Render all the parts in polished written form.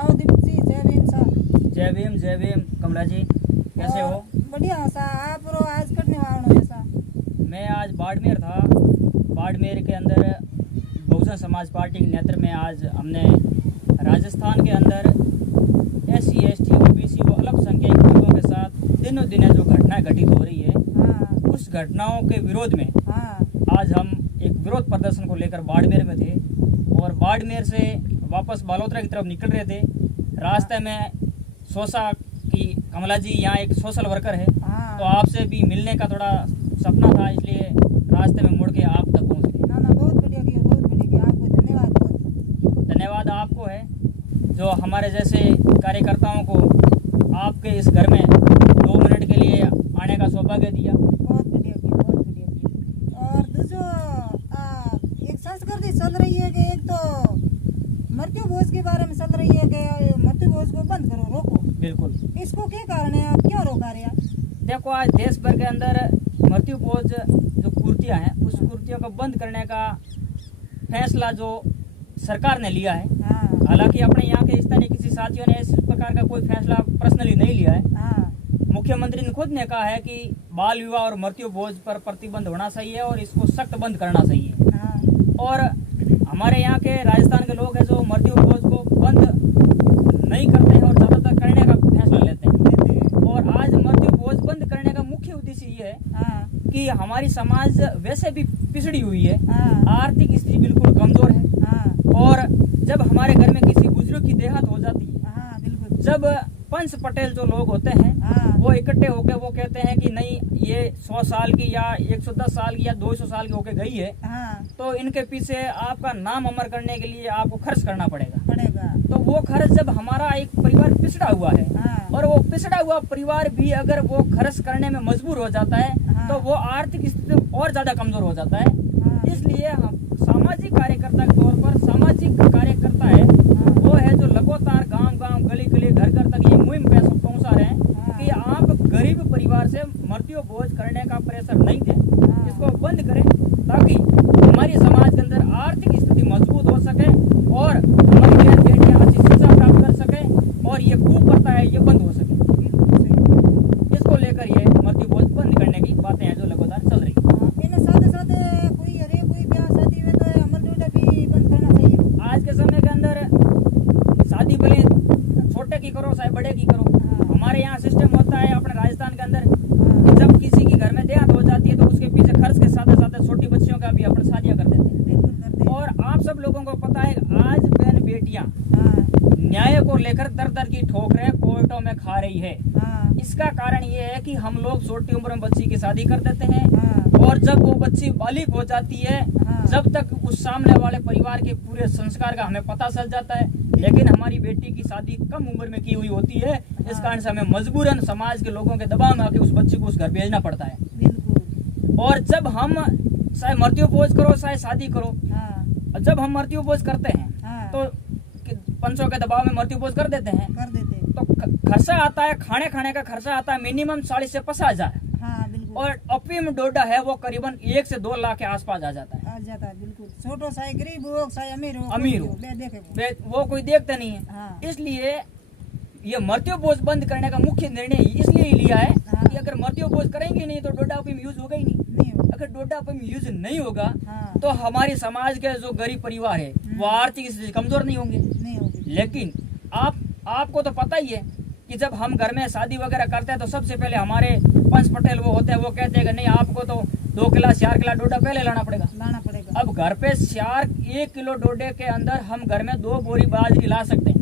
आओ दीपक जी, जय भीम साहब। जय भीम कमला जी, कैसे हो? बढ़िया सा। आप रो आज करने वालों ऐसा। मैं आज बाड़मेर था। बाड़मेर के अंदर बहुजन समाज पार्टी के नेतृत्व में आज हमने राजस्थान के अंदर SC ST OBC व अल्पसंख्यक लोगों के साथ दिनों दिन जो घटनाएं घटित हो रही है, उस घटनाओं के विरोध में आज हम एक विरोध प्रदर्शन को लेकर बाड़मेर में थे और बाड़मेर से वापस बालोतरा की तरफ निकल रहे थे। रास्ते में सोचा कि कमला जी यहाँ एक सोशल वर्कर है, तो आपसे भी मिलने का थोड़ा सपना था, इसलिए रास्ते में मुड़ के आप तक पहुँच गए। बहुत बढ़िया किया, बहुत बढ़िया किया। आपको धन्यवाद। बहुत धन्यवाद आपको है जो हमारे जैसे कार्यकर्ताओं को आपके इस घर में 2 मिनट के लिए आने का सौभाग्य दिया। बहुत बढ़िया किया, बहुत बढ़िया किया। और दूसरा एक संस्कृति चल रही है कि एक तो मृत्यु भोज के बारे में चल रही है कि मृत्यु भोज को बंद करो, रोको। बिल्कुल, इसको क्या कारण है, आप क्यों रोका रहे हैं? देखो आज देश भर के अंदर मृत्यु भोज जो कुर्तियाँ हैं, उस कुर्तियों को बंद करने का फैसला जो सरकार ने लिया है। हालांकि अपने यहाँ के स्थानीय किसी साथियों ने इस प्रकार का कोई फैसला पर्सनली नहीं लिया है। मुख्यमंत्री ने खुद ने कहा है कि बाल विवाह और मृत्यु भोज पर प्रतिबंध होना चाहिए और इसको सख्त बंद करना चाहिए। और हमारे यहाँ के राजस्थान के लोग हैं जो मृत्यु भोज को बंद नहीं करते हैं और ज्यादातर करने का फैसला लेते हैं। और आज मृत्यु भोज बंद करने का मुख्य उद्देश्य ये है कि हमारी समाज वैसे भी पिछड़ी हुई है, आर्थिक स्थिति बिल्कुल कमजोर है। और जब हमारे घर में किसी बुजुर्ग की देहांत हो जाती है, जब पंच पटेल जो लोग होते हैं वो इकट्ठे होकर वो कहते हैं कि नहीं ये 100 साल की या 110 साल की या 200 साल की होके गई है, तो इनके पीछे आपका नाम अमर करने के लिए आपको खर्च करना पड़ेगा। तो वो खर्च जब हमारा एक परिवार पिछड़ा हुआ है और वो पिछड़ा हुआ परिवार भी अगर वो खर्च करने में मजबूर हो जाता है तो वो आर्थिक स्थिति और ज्यादा कमजोर हो जाता है। इसलिए हम सामाजिक कार्यकर्ता के तौर पर सामाजिक कार्यकर्ता है वो है जो लगातार गांव गली घर तक ये मुहिम पहुंचा रहे हैं कि आप गरीब परिवार से मृत्यु भोज करने का प्रेशर नहीं दें, इसको बंद करें ताकि हमारी समाज के अंदर आर्थिक स्थिति मजबूत हो सके और हमारी बहन बेटियां अच्छी शिक्षा प्राप्त कर सके और ये कुप्रथा है ये बंद हो सके। इसको लेकर ये मृत्यु भोज बंद करने की बातें हैं जो लगातार चल रही है। आज के समय के अंदर शादी भले छोटे की करो चाहे बड़े की करो, हमारे यहाँ सिस्टम होता है अपने राजस्थान के अंदर जब किसी की घर में देहांत हो जाती है तो उसके पीछे खर्च के साथ साथ छोटी बच्चियों का भी अपन शादियां कर देते हैं। और आप सब लोगों को पता है आज बहन बेटियां न्याय को लेकर दर की ठोकरें कोर्टों में खा रही है। इसका कारण ये है कि हम लोग छोटी उम्र में बच्ची की शादी कर देते हैं और जब वो बच्ची बालिग हो जाती है जब तक उस सामने वाले परिवार के पूरे संस्कार का हमें पता चल जाता है, लेकिन हमारी बेटी की शादी कम उम्र में की हुई होती है। इस कारण से हमें मजबूरन समाज के लोगों के दबाव में आके उस बच्ची को उस घर भेजना पड़ता है। और जब हम चाहे मृत्यु भोज करो चाहे शादी करो, जब हम मृत्यु भोज करते हैं तो पंचों के दबाव में मृत्यु भोज कर देते हैं तो खर्चा आता है, खाने का खर्चा आता है मिनिमम 40 से 50 हजार। और अफीम डोडा है वो करीबन 1 से 2 लाख के आसपास आ जाता है। बिल्कुल। छोटो चाहे गरीब हो चाहे अमीर हो वो कोई देखता नहीं है। इसलिए ये मृत्यु भोज बंद करने का मुख्य निर्णय इसलिए ही लिया है कि अगर मृत्यु भोज करेंगे नहीं तो डोडा अफीम यूज होगा ही नहीं। अगर डोडा अफीम यूज नहीं होगा तो हमारी समाज के जो गरीब परिवार है वो आर्थिक स्थिति कमजोर नहीं होंगे। लेकिन आपको तो पता ही है कि जब हम घर में शादी वगैरह करते हैं तो सबसे पहले हमारे पंच पटेल वो होते हैं, वो कहते हैं कि नहीं आपको तो 2 किलो 4 किलो डोडा पहले लाना पड़ेगा। अब घर पे 1 किलो डोडे के अंदर हम घर में 2 बोरी बाजरी ला सकते हैं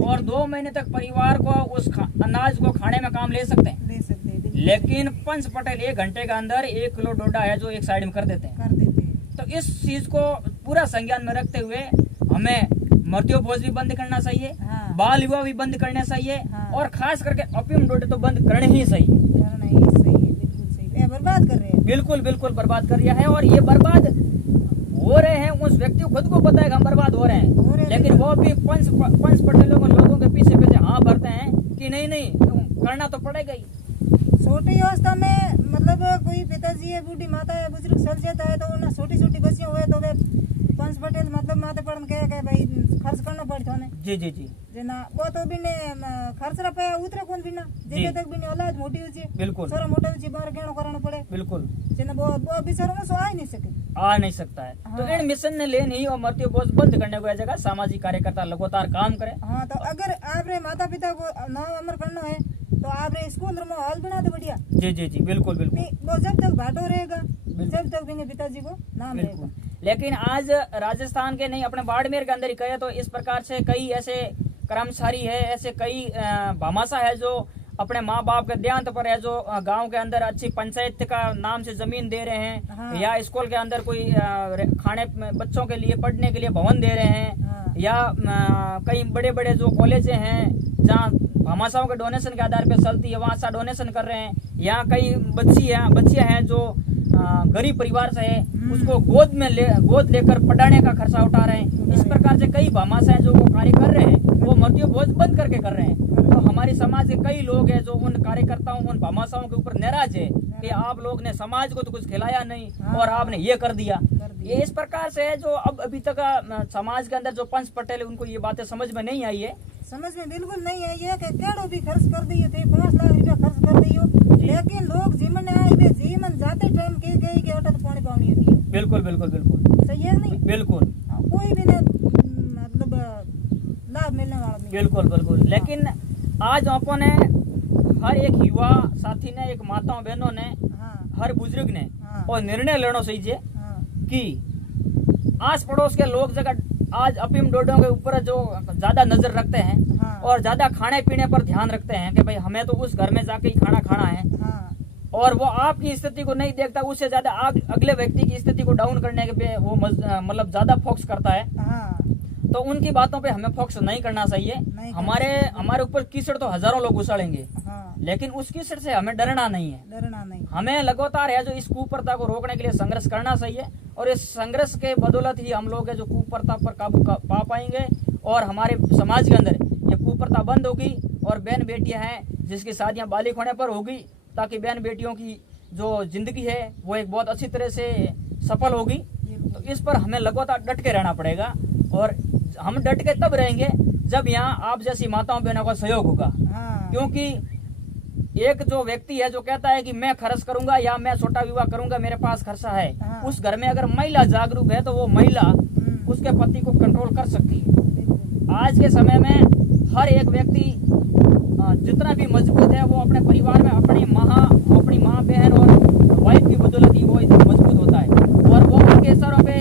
और 2 महीने तक परिवार को उस अनाज को खाने में काम ले सकते हैं। लेकिन पंच पटेल 1 घंटे के अंदर 1 किलो डोडा है जो एक साइड में कर देते हैं। तो इस चीज को पूरा संज्ञान में रखते हुए हमें मृत्यु भोज भी बंद करना चाहिए, बाल विवाह भी बंद करना चाहिए और खास करके अफीम डोडे तो बंद करने ही चाहिए। बिल्कुल सही। बर्बाद कर रहे हैं, बिल्कुल बर्बाद कर रहा है। और ये बर्बाद हो रहे हैं, उस व्यक्ति को खुद को पता है कि हम बर्बाद हो रहे हैं, लेकिन वो भी पंच पटेलों को लोगों के पीछे हाँ भरते हैं कि नहीं करना तो पड़ेगा ही। छोटी अवस्था में मतलब कोई पिताजी है, बूढ़ी माता है, बुजुर्ग चल जाता है तो छोटी बच्चियां हुए तो वे पंच पटेल मतलब माते पड़न के भाई खर्च करना पड़तो ने जी जी जी जेना वो तो बिने खर्च रा पे उतरे कोन बिना जे तक बिने औलाद मोटी हो छी बिल्कुल छोरा मोटा हो छी बार केनो करनो पड़े बिल्कुल जेना वो बिचारो में सो आ नहीं सके आ नहीं सकता है। हाँ। तो इन मिशन ने लेन ही और मृत्यु बोझ बंद करने को जगह सामाजिक कार्यकर्ता लगातार काम करे। हाँ तो अगर आपरे माता पिता को नाम अमर करना है तो आपरे स्कूल में हॉल बना दो बढ़िया। जी जी जी बिल्कुल बिल्कुल वो जब तक भाटो रहेगा जब तक बिने पिताजी को नाम रहेगा। लेकिन आज राजस्थान के नहीं अपने बाड़मेर के अंदर ही कहे तो इस प्रकार से कई ऐसे कर्मचारी है, ऐसे कई भामाशाह है जो अपने माँ बाप के देहांत पर है, जो गांव के अंदर अच्छी पंचायत का नाम से जमीन दे रहे हैं। हाँ। या स्कूल के अंदर कोई खाने बच्चों के लिए पढ़ने के लिए भवन दे रहे हैं। हाँ। या कई बड़े बड़े जो कॉलेज हैं जहाँ भामाशाहों के डोनेशन के आधार पर चलती है वहाँ अच्छा डोनेशन कर रहे हैं। यहाँ कई बच्चियां हैं जो गरीब परिवार से है उसको गोद लेकर पढ़ाने का खर्चा उठा रहे हैं। इस प्रकार से कई भामाशाह जो वो कार्य कर रहे हैं वो मृत्यु भोज बंद करके कर रहे हैं। तो हमारे समाज के कई लोग हैं जो उन कार्यकर्ताओं उन भामाशाहों के ऊपर नाराज है कि आप लोग ने समाज को तो कुछ खिलाया नहीं और आपने ये कर दिया। ये इस प्रकार से है जो अब अभी तक समाज के अंदर जो पंच पटेल उनको ये बातें समझ में नहीं आई है। समझ में बिल्कुल नहीं आई है कि केड़ो भी खर्च कर दिए थे 5 लाख रुपया खर्च कर दियो लेकिन लोग जीवन आए जीवन जाते टाइम के गए के ओटा तो पानी पानी होती है। बिल्कुल बिल्कुल बिल्कुल सही है नहीं बिल्कुल कोई भी मतलब लाभ मिलने वाला नहीं। बिल्कुल बिल्कुल। लेकिन आज आपको ने हर एक युवा साथी ने एक माताओं बहनों ने हर बुजुर्ग ने और निर्णय लेना चाहिए कि आस पड़ोस के लोग जगह आज अफीम डोडों के ऊपर जो ज्यादा नजर रखते हैं और ज्यादा खाने पीने पर ध्यान रखते हैं कि भाई हमें तो उस घर में जाके ही खाना खाना है और वो आपकी स्थिति को नहीं देखता, उससे ज्यादा अगले व्यक्ति की स्थिति को डाउन करने के पे वो मतलब ज्यादा फोकस करता है। तो उनकी बातों पे हमें फोकस नहीं करना चाहिए। हमारे ऊपर कीचड़ तो हजारों लोग उछालेंगे लेकिन उस कीचड़ से हमें डरना नहीं है। हमें लगातार है जो इस कुप्रथा को रोकने के लिए संघर्ष करना चाहिए और इस संघर्ष के बदौलत ही हम लोग है जो कुप्रथा पर काबू पा पाएंगे और हमारे समाज के अंदर ये कुप्रथा बंद होगी और बहन बेटियां हैं जिसकी शादियां बालिग होने पर होगी ताकि बहन बेटियों की जो जिंदगी है वो एक बहुत अच्छी तरह से सफल होगी। तो इस पर हमें लगातार डट के रहना पड़ेगा और हम डट के तब रहेंगे जब यहाँ आप जैसी माताओं बहनों का सहयोग होगा। क्योंकि एक जो व्यक्ति है जो कहता है कि मैं खर्च करूंगा या मैं छोटा विवाह करूंगा मेरे पास खर्चा है, उस घर में अगर महिला जागरूक है तो वो महिला उसके पति को कंट्रोल कर सकती है। आज के समय में हर एक व्यक्ति जितना भी मजबूत है वो अपने परिवार में अपनी माँ बहन और वाइफ की बदौलत ही वो मजबूत होता है और वो उनके इशारों पे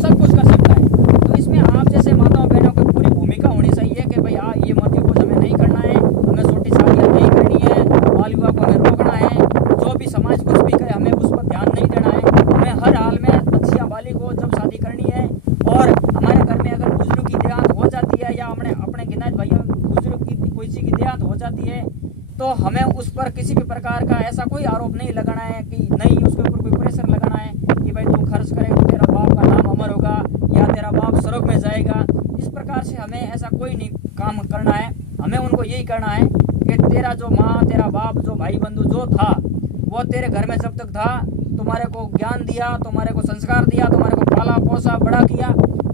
सब कुछ कर सकता है। तो इसमें आप जैसे माताओं बहनों की पूरी भूमिका होनी चाहिए कि भाई ये मृत्यु भोज हमें नहीं करना है, हमें छोटी शादियाँ नहीं करनी है, बाल विवाह को हमें रोकना है, जो भी समाज कुछ भी कहे हमें उस पर ध्यान नहीं देना है। हमें हर हाल में बच्चियाँ बालिग को जब शादी करनी है और हमारे घर में अगर बुजुर्ग की देहांत हो जाती है या अपने गिनात भाइयों बुजुर्ग की कोई चीज की देहांत हो जाती है तो हमें उस पर किसी भी प्रकार का ऐसा कोई आरोप नहीं लगाना है कि नहीं उसके ऊपर कोई प्रेशर लगाना है कि भाई तू खर्च करेगा तो तेरा बाप का नाम अमर होगा या तेरा बाप स्वर्ग में जाएगा। इस प्रकार से हमें ऐसा कोई नहीं काम करना है। हमें उनको यही करना है कि तेरा जो माँ तेरा बाप जो भाई बंधु जो था वो तेरे घर में जब तक था तुम्हारे को ज्ञान दिया, तुम्हारे को संस्कार दिया, तुम्हारे को पाला पोसा बड़ा किया।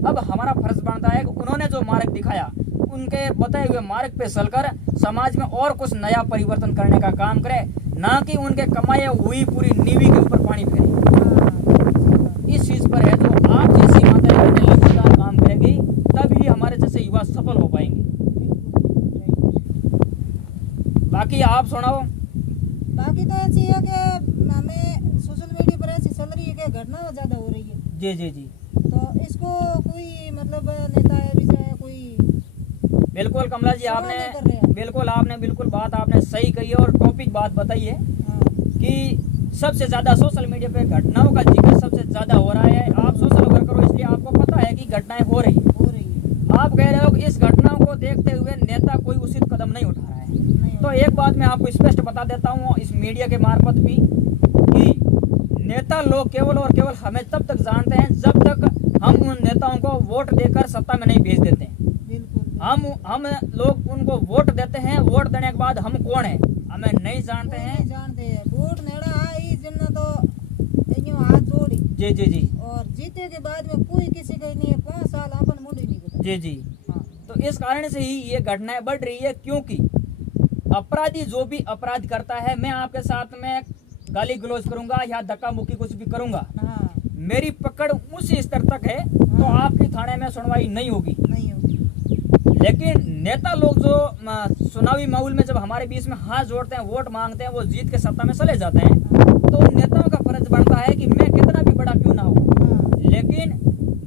अब हमारा फर्ज बनता है कि उन्होंने जो मार्ग दिखाया उनके बताए हुए मार्ग पे चलकर समाज में और कुछ नया परिवर्तन करने का काम करे, ना कि उनके कमाए हुई पूरी नीवी के ऊपर पानी फेरे। इस चीज पर है जो आप जैसी माताएं लगातार काम करेगी तभी हमारे जैसे युवा सफल हो पाएंगे। बाकी आप सुनाओ। बाकी तो ऐसी है कि हमें सोशल मीडिया पर ऐसी चल रही है कि घटना ज्यादा हो रही है। जी जी जी। तो इसको कोई मतलब नेता है विजय कोई बिल्कुल कमला जी आपने बिल्कुल बात आपने सही कही है और टॉपिक बात बताई है कि सबसे ज्यादा सोशल मीडिया पे घटनाओं का जिक्र सबसे ज्यादा हो रहा है। आप सोशल वर्क करो इसलिए आपको पता है कि घटनाएं हो रही है। आप कह रहे हो कि इस घटनाओं को देखते हुए नेता कोई उचित कदम नहीं उठा रहा है। तो एक बात मैं आपको स्पष्ट बता देता हूँ इस मीडिया के मार्फत भी कि नेता लोग केवल और केवल हमें तब तक जानते हैं जब तक हम उन नेताओं को वोट देकर सत्ता में नहीं भेज देते हैं। हम लोग उनको वोट देते हैं, वोट देने के बाद हम कौन है हमें नहीं जानते हैं। वोट नेड़ा आई जिन्ना तो हाथ जोड़ी जी जी जी और जीते के बाद में कोई किसी का नहीं है, 5 साल अपन मुंडी नहीं बता। जी जी। हाँ तो इस कारण से ही ये घटनाएं बढ़ रही है, क्योंकि अपराधी जो भी अपराध करता है, मैं आपके साथ में गाली गलौज करूंगा या धक्का मुक्की कुछ भी करूंगा, हाँ मेरी पकड़ उस स्तर तक है तो आपकी थाने में सुनवाई नहीं होगी। नहीं होगी। लेकिन नेता लोग जो चुनावी माहौल में जब हमारे बीच में हाथ जोड़ते हैं, वोट मांगते हैं, वो जीत के सत्ता में चले जाते हैं, तो उन नेताओं का फर्ज बनता है कि मैं कितना भी बड़ा क्यों ना हो, लेकिन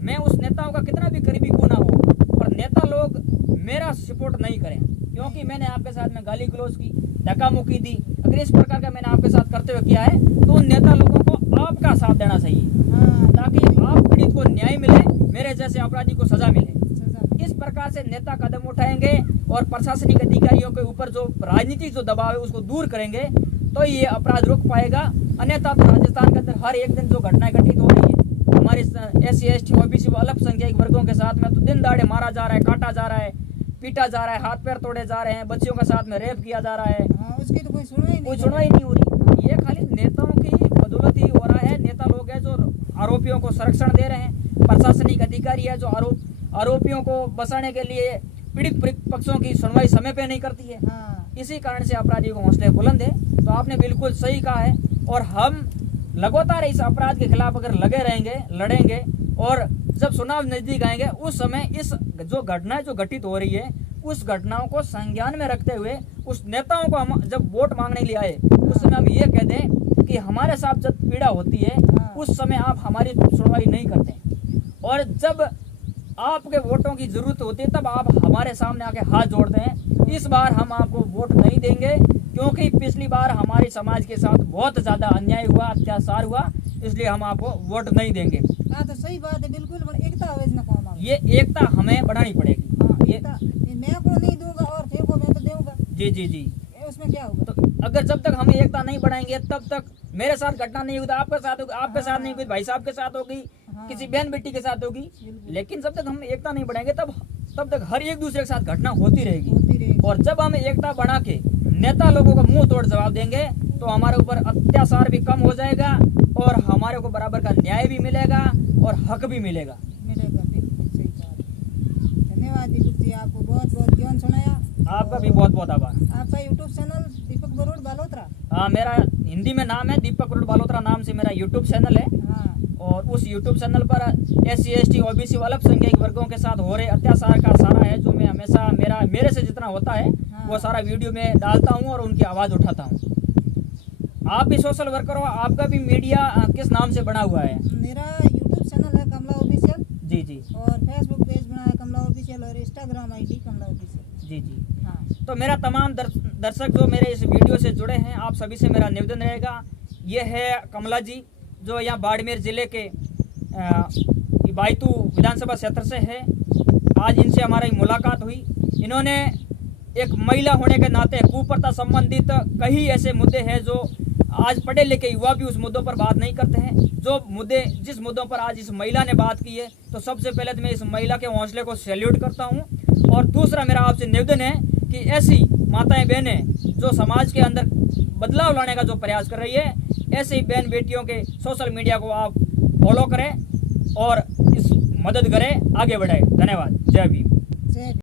मैं उस नेताओं का कितना भी करीबी क्यों ना हो, पर नेता लोग मेरा सपोर्ट नहीं करें, क्योंकि मैंने आपके साथ में गाली गलौज की, धक्का मुक्की दी, अगर इस प्रकार का मैंने आपके साथ करते हुए किया है, तो उन नेता लोगों को आपका साथ देना चाहिए, हाँ ताकि आप पीड़ित को न्याय मिले, मेरे जैसे अपराधी को सजा मिले। सजा। इस प्रकार से नेता कदम उठाएंगे और प्रशासनिक अधिकारियों के ऊपर जो राजनीतिक जो दबाव है उसको दूर करेंगे, तो ये अपराध रुक पाएगा। अन्यथा तो राजस्थान के अंदर हर एक दिन जो घटनाएं घटित हो रही है हमारे SC ST OBC व अल्पसंख्यक वर्गों के साथ में, तो दिन दहाड़े मारा जा रहा है, काटा जा रहा है, पीटा जा रहा है, हाथ पैर तोड़े जा रहे हैं, बच्चियों के साथ में रेप किया जा रहा है, हाँ उसकी तो कोई सुनवाई नहीं। कोई सुनवाई नहीं हो रही। ये खाली नेताओं की बदौलत ही हो रहा है। नेता लोग हैं जो आरोपियों को संरक्षण दे रहे हैं, प्रशासनिक अधिकारी है जो आरोपियों को बचाने के लिए पीड़ित पक्षों की सुनवाई समय पे नहीं करती है। हाँ इसी कारण से अपराधियों के हौसले बुलंद है। तो आपने बिल्कुल सही कहा है, और हम लगातार इस अपराध के खिलाफ अगर लगे रहेंगे, लड़ेंगे, और जब चुनाव नजदीक आएंगे उस समय इस जो घटनाएं जो घटित हो रही है उस घटनाओं को संज्ञान में रखते हुए उस नेताओं को हम जब वोट मांगने के लिए आए उस समय हम ये कह दें कि हमारे साथ जब पीड़ा होती है उस समय आप हमारी सुनवाई नहीं करते, और जब आपके वोटों की जरूरत होती है तब आप हमारे सामने आके हाथ जोड़ते हैं। इस बार हम आपको वोट नहीं देंगे, क्योंकि पिछली बार हमारे समाज के साथ बहुत ज्यादा अन्याय हुआ, अत्याचार हुआ, इसलिए हम आपको वोट नहीं देंगे। हाँ तो सही बात है, बिल्कुल एकता आवेज न कौन आवे। ये एकता हमें बढ़ानी पड़ेगी। हाँ ये एकता, मैं को नहीं दूंगा और थे को मैं तो दूंगा, जी जी जी। उसमें क्या होगा। तो अगर जब तक हम एकता नहीं बढ़ाएंगे तब तक मेरे साथ घटना नहीं होगी, आपके साथ होगी, आपके साथ नहीं होगी, भाई साहब के साथ होगी, हाँ। किसी बहन बेटी के साथ होगी, बिल्कुल। लेकिन जब तक हम एकता नहीं बढ़ाएंगे तब तक हर एक दूसरे के साथ घटना होती रहेगी। होती रहेगी। और जब हम एकता बढ़ा के नेता लोगों का मुंह तोड़ जवाब देंगे तो हमारे ऊपर अत्याचार भी कम हो जाएगा और हमारे को बराबर का न्याय भी मिलेगा और हक भी मिलेगा। मिलेगा, बिल्कुल सही कहा। धन्यवाद दीपक जी, आपको बहुत बहुत ज्ञान सुनाया। आपका भी बहुत बहुत आभार। आपका यूट्यूब चैनल दीपक बरोड़ बालोत्रा। हाँ, मेरा हिंदी में नाम है दीपक बरोड़ बालोत्रा, नाम से मेरा यूट्यूब चैनल है। हाँ और उस यूट्यूब चैनल पर SC ST OBC अल्पसंख्यक वर्गों के साथ हो रहे अत्याचार का सारा है जो मैं हमेशा मेरे से जितना होता है वो सारा वीडियो में डालता हूँ और उनकी आवाज़ उठाता हूँ। आप भी सोशल वर्कर हो, आपका भी मीडिया किस नाम से बना हुआ है? मेरा यूट्यूब चैनल है कमला ऑफिशियल। जी जी। और फेसबुक पेज बना है कमला ऑफिशियल और इंस्टाग्राम ID कमला ऑफिशियल। जी जी। हाँ तो मेरा तमाम दर्शक जो मेरे इस वीडियो से जुड़े हैं, आप सभी से मेरा निवेदन रहेगा, ये है कमला जी जो यहाँ बाड़मेर जिले के बायतू विधानसभा क्षेत्र से है। आज इनसे हमारी मुलाकात हुई। इन्होंने एक महिला होने के नाते कुप्रथा संबंधित कई ऐसे मुद्दे हैं जो आज पढ़े लिखे युवा भी उस मुद्दों पर बात नहीं करते हैं। जिस मुद्दों पर आज इस महिला ने बात की है, तो सबसे पहले तो मैं इस महिला के हौसले को सैल्यूट करता हूं। और दूसरा मेरा आपसे निवेदन है कि ऐसी माताएं बहनें जो समाज के अंदर बदलाव लाने का जो प्रयास कर रही है, ऐसी बहन बेटियों के सोशल मीडिया को आप फॉलो करें और इस मदद करें, आगे बढ़े। धन्यवाद। जय भीम। जय